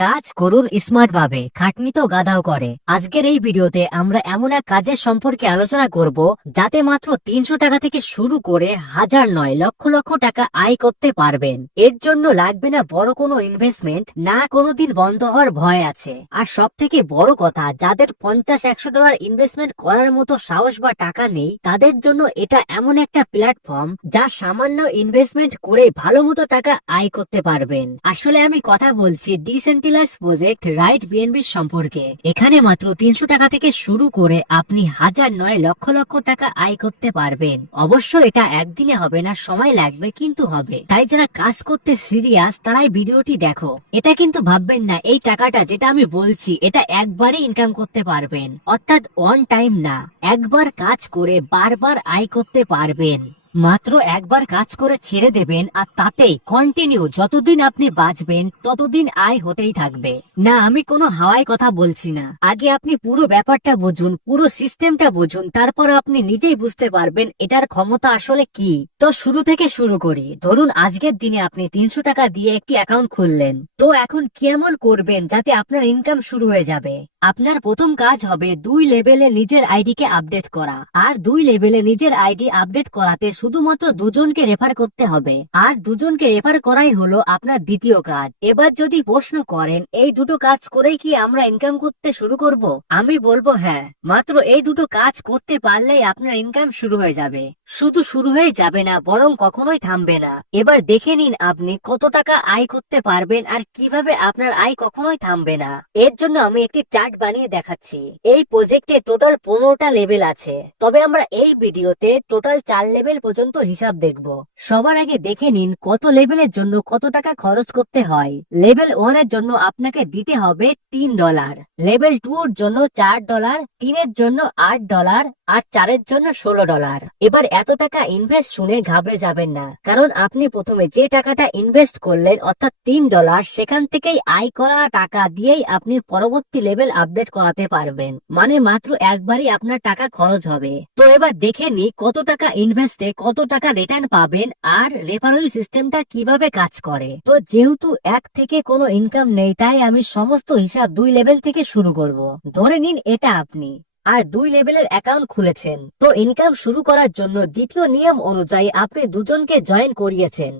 কাজ করুন স্মার্ট ভাবে, খাটনি তো গাধাও করে। আজকের এই ভিডিওতে আমরা এমন এক কাজের সম্পর্কে আলোচনা করব যাতে মাত্র 300 টাকা থেকে শুরু করে হাজার নয় লক্ষ লক্ষ টাকা আয় করতে পারবেন। এর জন্য লাগবে না বড় কোনো ইনভেস্টমেন্ট, না কোনোদিন বন্ধ হওয়ার ভয় আছে। আর সব থেকে বড় কথা, যাদের $50-100 ইনভেস্টমেন্ট করার মতো সাহস বা টাকা নেই, তাদের জন্য এটা এমন একটা প্ল্যাটফর্ম যা সামান্য ইনভেস্টমেন্ট করে ভালো মতো টাকা আয় করতে পারবেন। আসলে আমি কথা বলছি ডিসেন্ট্রালাইজড প্রজেক্ট রাইট বিএনবির সম্পর্কে। এখানে মাত্র 300 টাকা থেকে শুরু করে আপনি হাজার নয় লক্ষ লক্ষ টাকা আয় করতে পারবেন। অবশ্য এটা একদিনে হবে না, সময় লাগবে, কিন্তু হবে। তাই যারা কাজ করতে সিরিয়াস তারাই ভিডিওটি দেখো। এটা কিন্তু ভাববেন না এই টাকাটা যেটা আমি বলছি এটা একবারে ইনকাম করতে পারবেন, অর্থাৎ ওয়ান টাইম না, একবার কাজ করে বারবার আয় করতে পারবেন। মাত্র একবার কাজ করে ছেড়ে দেবেন আর তাতেই কন্টিনিউ যতদিন আপনি বাঁচবেন ততদিন আয় হতেই থাকবে। না, আমি কোনো হাওয়ায় কথা বলছি না। আগে আপনি পুরো ব্যাপারটা বুঝুন, পুরো সিস্টেমটা বুঝুন, তারপর আপনি নিজেই বুঝতে পারবেন এটার ক্ষমতা আসলে কি। তো শুরু থেকে শুরু করি। ধরুন আজকের দিনে আপনি 300 টাকা দিয়ে একটি অ্যাকাউন্ট খুললেন। তো এখন কেমন করবেন যাতে আপনার ইনকাম শুরু হয়ে যাবে? আপনার প্রথম কাজ হবে 2 লেভেলে নিজের আইডি কে আপডেট করা। আর 2 লেভেলে নিজের আইডি আপডেট করাতে শুধুমাত্র দুজনকে রেফার করতে হবে, আর দুজনকে রেফার করাই হলো আপনার দ্বিতীয় কাজ। এবার যদি প্রশ্ন করেন এই দুটো কাজ করেই কি আমরা ইনকাম করতে শুরু করব, আমি বলবো হ্যাঁ, মাত্র এই দুটো কাজ করতে পারলেই আপনার ইনকাম শুরু হয়ে যাবে। শুধু শুরু হয়ে যাবে না, বরং কখনোই থামবে না। এবার দেখে নিন আপনি কত টাকা আয় করতে পারবেন আর কিভাবে আপনার আয় কখনোই থামবে না। এর জন্য আমি একটি চার্ট বানিয়ে দেখাচ্ছি। এই প্রজেক্টে টোটাল 15টা লেভেল আছে, তবে আমরা এই ভিডিওতে টোটাল 4 লেভেল পর্যন্ত হিসাব দেখব। সবার আগে দেখে নিন কত লেভেলের জন্য কত টাকা খরচ করতে হয়। লেভেল 1 এর জন্য আপনাকে দিতে হবে $3, লেভেল 2 এর জন্য $4, 3 এর জন্য $8 আর 4 এর জন্য $16। এবার এত টাকা ইনভেস্ট শুনে ঘাবড়ে যাবেন না, কারণ আপনি প্রথমে যে টাকাটা ইনভেস্ট করলেন অর্থাৎ $3, সেখান থেকেই আয় করা টাকা দিয়েই আপনি পরবর্তী লেভেল আপডেট করাতে পারবেন। মানে মাত্র একবারই আপনার টাকা খরচ হবে। তো এবার দেখে নি কত টাকা ইনভেস্টে কত টাকা রিটার্ন পাবেন আর রেফারেল সিস্টেমটা কিভাবে কাজ করে। তো যেহেতু এক থেকে কোনো ইনকাম নেই, তাই আমি সমস্ত হিসাব 2 লেভেল থেকে শুরু করব। ধরে নিন এটা আপনি আর 2 লেভেলের অ্যাকাউন্ট খুলেছেন। তো ইনকাম শুরু করার জন্য দ্বিতীয় নিয়ম অনুযায়ী আপনি দুজনকে জয়েন করিয়েছেন,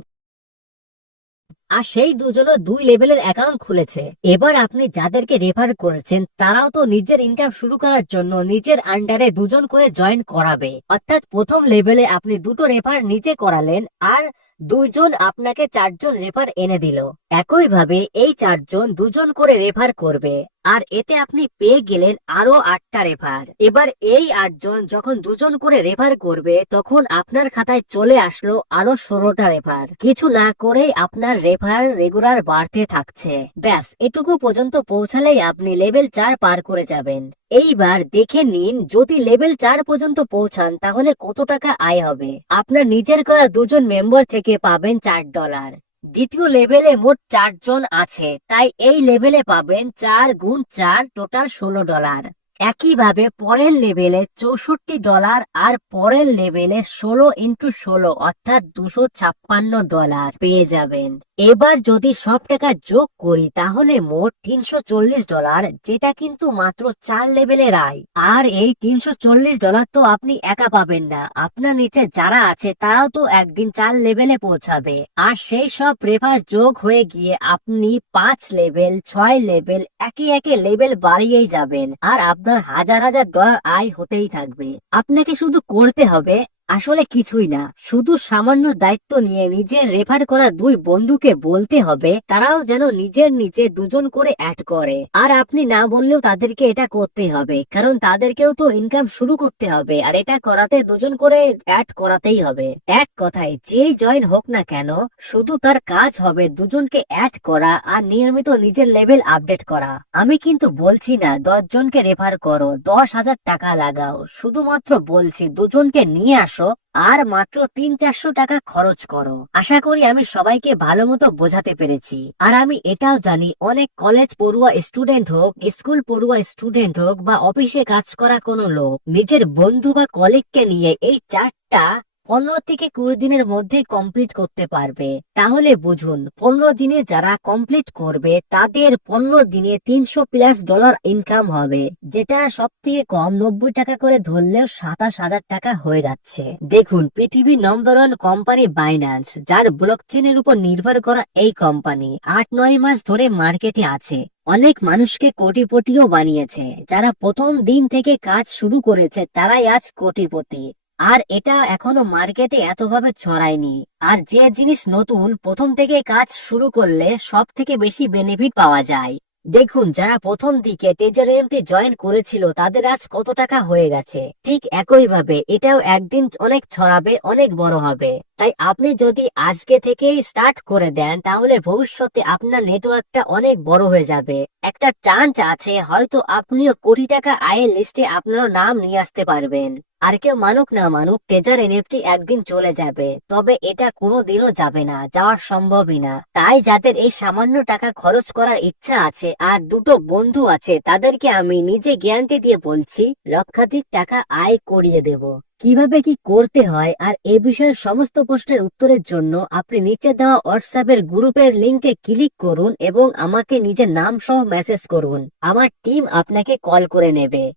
আর সেই দুজনও 2 লেভেলের অ্যাকাউন্ট খুলেছে। এবার আপনি যাদেরকে রেফার করেছেন তারাও তো নিজের ইনকাম শুরু করার জন্য নিজের আন্ডারে দুজন করে জয়েন করাবে। অর্থাৎ প্রথম লেভেলে আপনি দুটো রেফার নিজে করালেন আর 2 জন আপনাকে 4 জন রেফার এনে দিল। একইভাবে এই 4 জন দুজন করে রেফার করবে, আর এতে আপনি পেয়ে গেলেন আরো 8টা রেফার। এবার এই 8 জন যখন দুজন করে রেফার করবে তখন আপনার খাতায় চলে আসলো আরো 16টা রেফার। কিছু না করে আপনার রেফার রেগুলার বাড়তে থাকছে। ব্যাস এটুকু পর্যন্ত পৌঁছালেই আপনি লেভেল 4 পার করে যাবেন। এইবার দেখে নিন যদি লেভেল 4 পর্যন্ত পৌঁছান তাহলে কত টাকা আয় হবে। আপনার নিজের করা 2 জন মেম্বার থেকে পাবেন $4। দ্বিতীয় লেভেলে মোট 4 জন আছে, তাই এই লেভেলে পাবেন 4 গুণ 4 টোটাল $16। একইভাবে পরের লেভেলে $64 আর পরের লেভেলে 16 ইন্টু 16 অর্থাৎ $256 পেয়ে যাবেন। এবার যদি সব টাকা যোগ করি তাহলে মোট $340, যেটা কিন্তু মাত্র 4 লেভেলের আয়। আর এই $340 তো আপনি একা পাবেন না, আপনার নিচে যারা আছে তারাও তো একদিন 4 লেভেলে পৌঁছাবে। আর সেই সব রেফার যোগ হয়ে গিয়ে আপনি 5 লেভেল 6 লেভেল একে একে লেভেল বাড়িয়েই যাবেন, আর আপনার হাজার হাজার ডলার আয় হতেই থাকবে। আপনাকে শুধু করতে হবে আসলে কিছুই না, শুধু সামান্য দায়িত্ব নিয়ে নিজের রেফার করা 2 বন্ধুকে বলতে হবে তারাও যেন নিজের নিচে 2 জন করে অ্যাড করে। আর আপনি না বললেও তাদেরকে এটা করতে হবে, কারণ তাদেরকেও তো ইনকাম শুরু করতে হবে, আর এটা করাতে 2 জন করে অ্যাড করাতেই হবে। এক কথায় যেই জয়েন হোক না কেন, শুধু তার কাজ হবে 2 জনকে অ্যাড করা আর নিয়মিত নিজের লেভেল আপডেট করা। আমি কিন্তু বলছি না 10 জনকে রেফার করো, 10,000 টাকা লাগাও, শুধুমাত্র বলছি 2 জনকে নিয়ে আসো আর মাত্র 300-400 টাকা খরচ করো। আশা করি আমি সবাইকে ভালো মতো বোঝাতে পেরেছি। আর আমি এটাও জানি অনেক কলেজ পড়ুয়া স্টুডেন্ট হোক, স্কুল পড়ুয়া স্টুডেন্ট হোক বা অফিসে কাজ করা কোনো লোক নিজের বন্ধু বা কলিগকে নিয়ে এই 4টা 15 থেকে 20 দিনের মধ্যে কমপ্লিট করতে পারবে। তাহলে বুঝুন, 15 দিনে যারা কমপ্লিট করবে তাদের 15 দিনে $300+ ইনকাম হবে, যেটা সব থেকে কম 90 টাকা করে ধরলেও 27,000 টাকা হয়ে যাচ্ছে। দেখুন, পৃথিবীর নম্বর 1 কোম্পানি বাইন্যান্স, যার ব্লকচেনের উপর নির্ভর করা এই কোম্পানি 8-9 মাস ধরে মার্কেটে আছে। অনেক মানুষকে কোটিপতিও বানিয়েছে। যারা প্রথম দিন থেকে কাজ শুরু করেছে তারাই আজ কোটিপতি। আর এটা এখনো মার্কেটে এতভাবে ছড়ায়নি। আর যে জিনিস নতুন, প্রথম থেকে কাজ শুরু করলে সব থেকে বেশি বেনিফিট পাওয়া যায়। দেখুন, যারা প্রথম দিকে টেজারেমটি জয়েন করেছিল তাদের আজ কত টাকা হয়ে গেছে। ঠিক একই ভাবে এটাও একদিন অনেক ছড়াবে, অনেক বড় হবে। তাই আপনি যদি আজকে থেকেই স্টার্ট করে দেন তাহলে ভবিষ্যতে আপনার নেটওয়ার্কটা অনেক বড় হয়ে যাবে। একটা চান্স আছে হয়তো আপনিও কোটি টাকা আয়ের লিস্টে আপনার নাম নিয়ে আসতে পারবেন। আর কেউ মানুক না মানুক, টেজার এনএফটি একদিন চলে যাবে, তবে এটা কোনোদিনও যাবে না, যাওয়ার সম্ভবই না। তাই যাদের এই সামান্য টাকা খরচ করার ইচ্ছা আছে আর দুটো বন্ধু আছে, তাদেরকে আমি নিজে গ্যারান্টি দিয়ে বলছি লক্ষাধিক টাকা আয় করিয়ে দেব। কিভাবে কি করতে হয় আর এ বিষয়ের সমস্ত প্রশ্নের উত্তরের জন্য আপনি নিচে দেওয়া হোয়াটসঅ্যাপের গ্রুপের লিংকে ক্লিক করুন এবং আমাকে নিজের নাম সহ মেসেজ করুন। আমার টিম আপনাকে কল করে নেবে।